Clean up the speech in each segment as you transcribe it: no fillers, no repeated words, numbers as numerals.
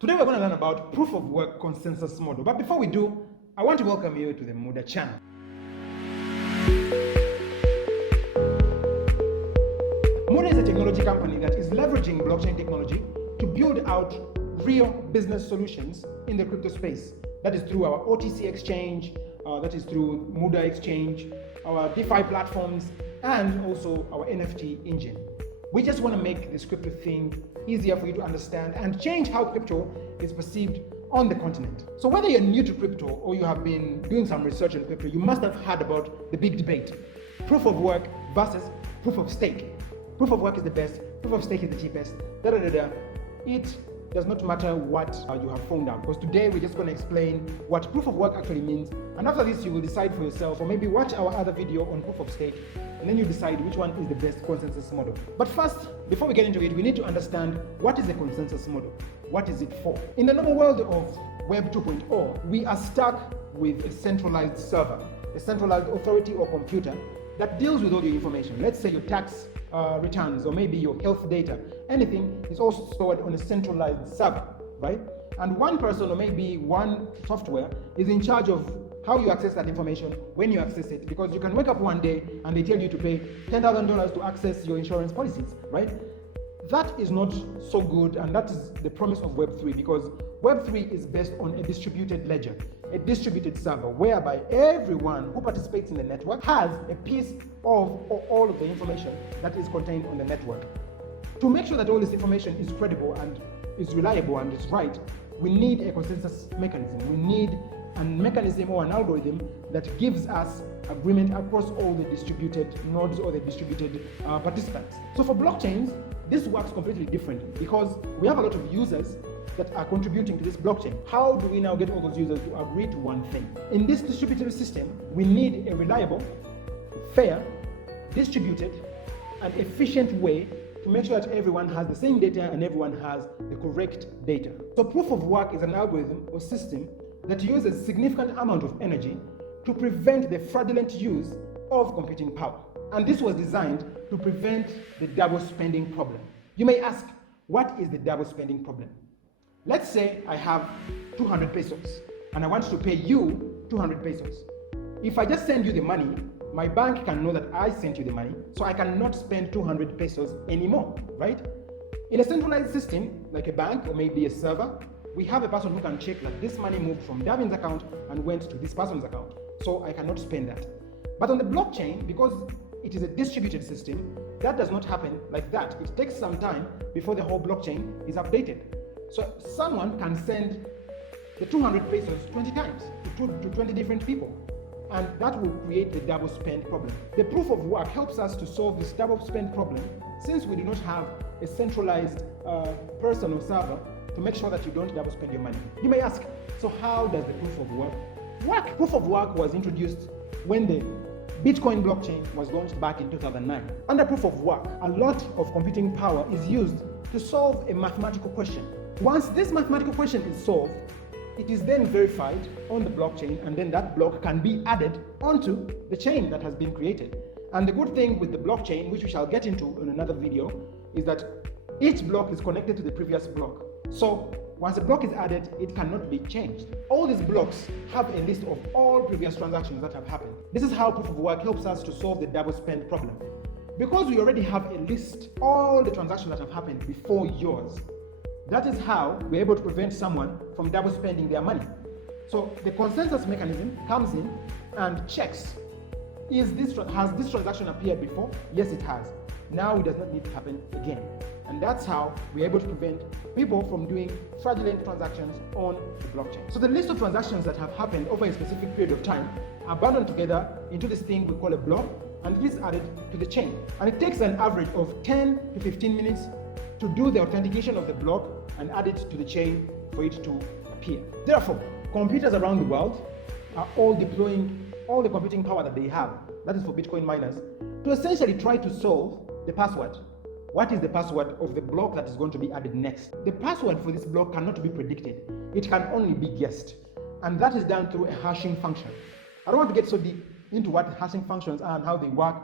Today we're going to learn about proof of work consensus model. But before we do, I want to welcome you to the Muda channel. Muda is a technology company that is leveraging blockchain technology to build out real business solutions in the crypto space. That is through our OTC exchange, that is through Muda exchange, our DeFi platforms, and also our NFT engine. We just want to make this crypto thing easier for you to understand and change how crypto is perceived on the continent. So whether you're new to crypto or you have been doing some research on crypto, you must have heard about the big debate. Proof of work versus proof of stake. Proof of work is the best, proof of stake is the cheapest, It does not matter what you have found out, because today we're just going to explain what proof of work actually means, and after this you will decide for yourself, or maybe watch our other video on proof of stake, and then you decide which one is the best consensus model. But first, before we get into it, we need to understand what is a consensus model. What is it for? In the normal world of Web 2.0, we are stuck with a centralized server, a centralized authority or computer that deals with all your information. Let's say your tax returns, or maybe your health data, anything is also stored on a centralized server, right? And one person or maybe one software is in charge of how you access that information, when you access it, because you can wake up one day and they tell you to pay $10,000 to access your insurance policies, right? That is not so good, and that is the promise of Web3, because Web3 is based on a distributed ledger, a distributed server, whereby everyone who participates in the network has a piece of all of the information that is contained on the network. To make sure that all this information is credible and is reliable and is right, we need a consensus mechanism. We need a mechanism or an algorithm that gives us agreement across all the distributed nodes or the distributed participants. So for blockchains, this works completely differently, because we have a lot of users that are contributing to this blockchain. How do we now get all those users to agree to one thing? In this distributed system, we need a reliable, fair, distributed, and efficient way to make sure that everyone has the same data and everyone has the correct data. So proof of work is an algorithm or system that uses a significant amount of energy to prevent the fraudulent use of computing power. And this was designed to prevent the double spending problem. You may ask, what is the double spending problem? Let's say I have 200 pesos and I want to pay you 200 pesos. If I just send you the money, my bank can know that I sent you the money, so I cannot spend 200 pesos anymore, right? In a centralized system, like a bank or maybe a server, we have a person who can check that this money moved from Davin's account and went to this person's account, so I cannot spend that. But on the blockchain, because it is a distributed system, that does not happen like that. It takes some time before the whole blockchain is updated. So someone can send the 200 pesos 20 times to 20 different people, and that will create the double spend problem. The proof of work helps us to solve this double spend problem, since we do not have a centralized person or server to make sure that you don't double spend your money. You may ask, so how does the proof of work work? Proof of work was introduced when the Bitcoin blockchain was launched back in 2009. Under proof of work, a lot of computing power is used to solve a mathematical question. Once this mathematical question is solved, it is then verified on the blockchain, and then that block can be added onto the chain that has been created. And the good thing with the blockchain, which we shall get into in another video, is that each block is connected to the previous block. So once a block is added, it cannot be changed. All these blocks have a list of all previous transactions that have happened. This is how proof of work helps us to solve the double spend problem. Because we already have a list, all the transactions that have happened before yours, that is how we're able to prevent someone from double spending their money. So the consensus mechanism comes in and checks, has this transaction appeared before? Yes, it has. Now it does not need to happen again. And that's how we're able to prevent people from doing fraudulent transactions on the blockchain. So the list of transactions that have happened over a specific period of time are bundled together into this thing we call a block, and it is added to the chain. And it takes an average of 10 to 15 minutes to do the authentication of the block and add it to the chain for it to appear. Therefore, computers around the world are all deploying all the computing power that they have, that is for Bitcoin miners, to essentially try to solve the password. What is the password of the block that is going to be added next? The password for this block cannot be predicted. It can only be guessed. And that is done through a hashing function. I don't want to get so deep into what hashing functions are and how they work,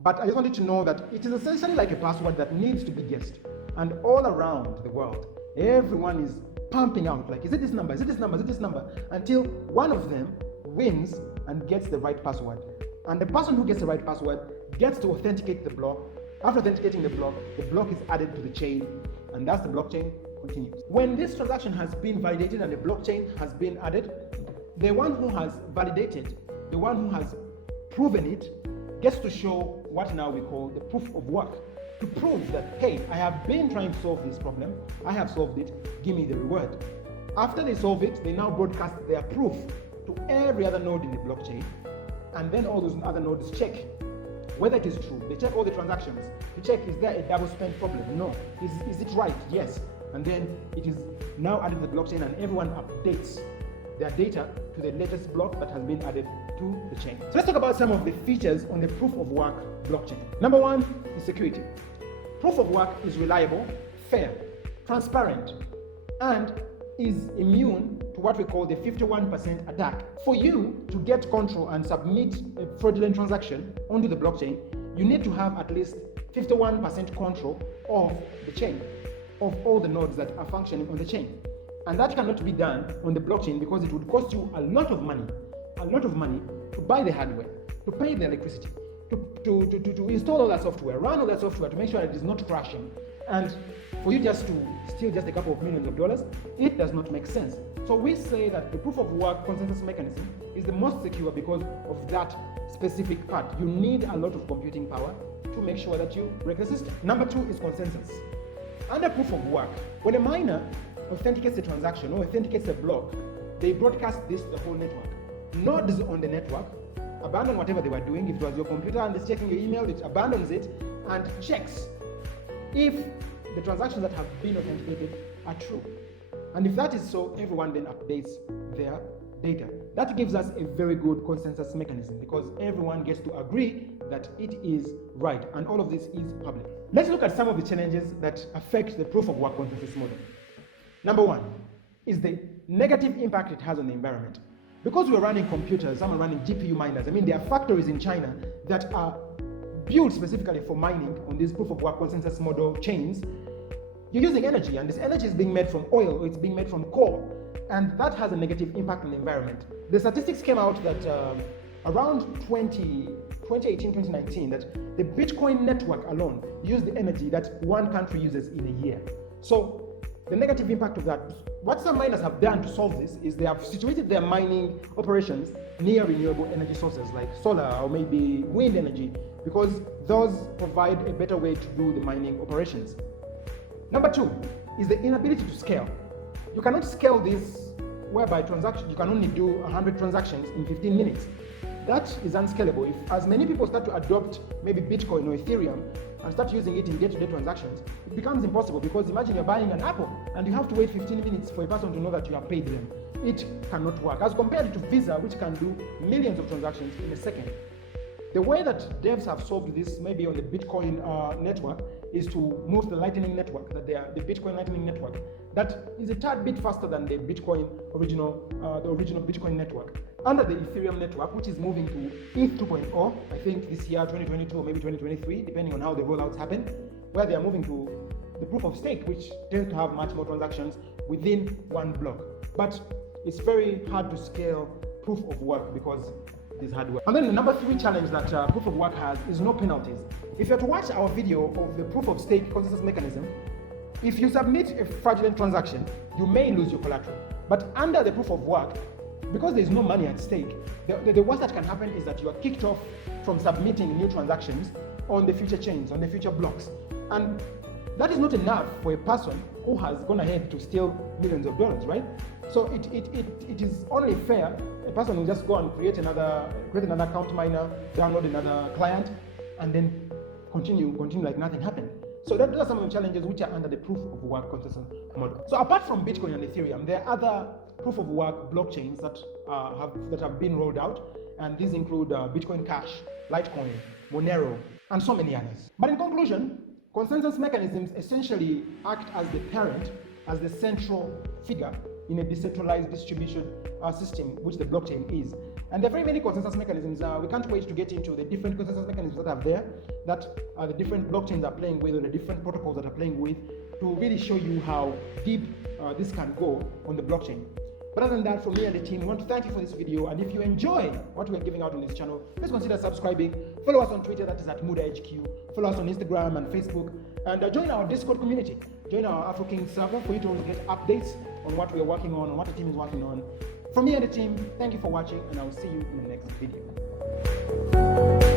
but I just want you to know that it is essentially like a password that needs to be guessed. And all around the world, everyone is pumping out, like, is it this number, is it this number, is it this number, until one of them wins and gets the right password. And the person who gets the right password gets to authenticate the block. After authenticating the block is added to the chain, and thus the blockchain continues. When this transaction has been validated and the blockchain has been added, the one who has validated, the one who has proven it, gets to show what now we call the proof of work, to prove that, hey, I have been trying to solve this problem, I have solved it, give me the reward. After they solve it, they now broadcast their proof to every other node in the blockchain, and then all those other nodes check whether it is true. They check all the transactions. They check, is there a double spend problem? No. Is it right? Yes. And then it is now added to the blockchain, and everyone updates their data to the latest block that has been added to the chain. So let's talk about some of the features on the proof of work blockchain. Number one is security. Proof of work is reliable, fair, transparent, and is immune to what we call the 51% attack. For you to get control and submit a fraudulent transaction onto the blockchain, you need to have at least 51% control of the chain, of all the nodes that are functioning on the chain. And that cannot be done on the blockchain because it would cost you a lot of money to buy the hardware, to pay the electricity, to install all that software, run all that software to make sure that it is not crashing. And for you just to steal just a couple of millions of dollars, it does not make sense. So we say that the proof of work consensus mechanism is the most secure because of that specific part. You need a lot of computing power to make sure that you break the system. Number two is consensus. Under proof of work, when a miner authenticates a transaction or authenticates a block, they broadcast this to the whole network. Nodes on the network abandon whatever they were doing. If it was your computer and it's checking your email, it abandons it and checks if the transactions that have been authenticated are true. And if that is so, everyone then updates their data. That gives us a very good consensus mechanism because everyone gets to agree that it is right, and all of this is public. Let's look at some of the challenges that affect the proof of work consensus model. Number one is the negative impact it has on the environment. Because we're running computers, some are running GPU miners. I mean, there are factories in China that are built specifically for mining on these proof of work consensus model chains. You're using energy, and this energy is being made from oil, or it's being made from coal, and that has a negative impact on the environment. The statistics came out that around 2018, 2019, that the Bitcoin network alone used the energy that one country uses in a year. So the negative impact of that, what some miners have done to solve this is they have situated their mining operations near renewable energy sources like solar or maybe wind energy, because those provide a better way to do the mining operations. Number two is the inability to scale. You cannot scale this whereby you can only do 100 transactions in 15 minutes. That is unscalable. If as many people start to adopt maybe Bitcoin or Ethereum and start using it in day-to-day transactions, it becomes impossible, because imagine you're buying an apple and you have to wait 15 minutes for a person to know that you have paid them. It cannot work, as compared to Visa, which can do millions of transactions in a second. The way that devs have solved this, maybe on the Bitcoin network, is to move to the Lightning Network, that they are the Bitcoin Lightning Network. That is a tad bit faster than the original Bitcoin network. Under the Ethereum network, which is moving to ETH 2.0, I think this year, 2022 or maybe 2023, depending on how the rollouts happen, where they are moving to the proof of stake, which tends to have much more transactions within one block. But it's very hard to scale proof of work because this hardware. And then the number three challenge that proof of work has is no penalties. If you're to watch our video of the proof of stake consensus mechanism, if you submit a fraudulent transaction, you may lose your collateral. But under the proof of work, because there is no money at stake, the worst that can happen is that you are kicked off from submitting new transactions on the future chains, on the future blocks. And that is not enough for a person who has gone ahead to steal millions of dollars, right? So it is only fair a person will just go and create another account miner, download another client, and then continue like nothing happened. So those are some of the challenges which are under the proof of work consensus model. So apart from Bitcoin and Ethereum, there are other proof of work blockchains that have been rolled out, and these include Bitcoin Cash, Litecoin, Monero, and so many others. But in conclusion, consensus mechanisms essentially act as the parent, as the central figure in a decentralized distribution system, which the blockchain is. And there are very many consensus mechanisms. We can't wait to get into the different consensus mechanisms that are there, that the different blockchains are playing with, or the different protocols that are playing with, to really show you how deep this can go on the blockchain. But other than that, from me and the team, we want to thank you for this video. And if you enjoy what we're giving out on this channel, please consider subscribing. Follow us on Twitter, that is at Muda HQ. Follow us on Instagram and Facebook. And join our Discord community. Join our AfroKing server for you to get updates on what we're working on what the team is working on. From me and the team, thank you for watching, and I will see you in the next video.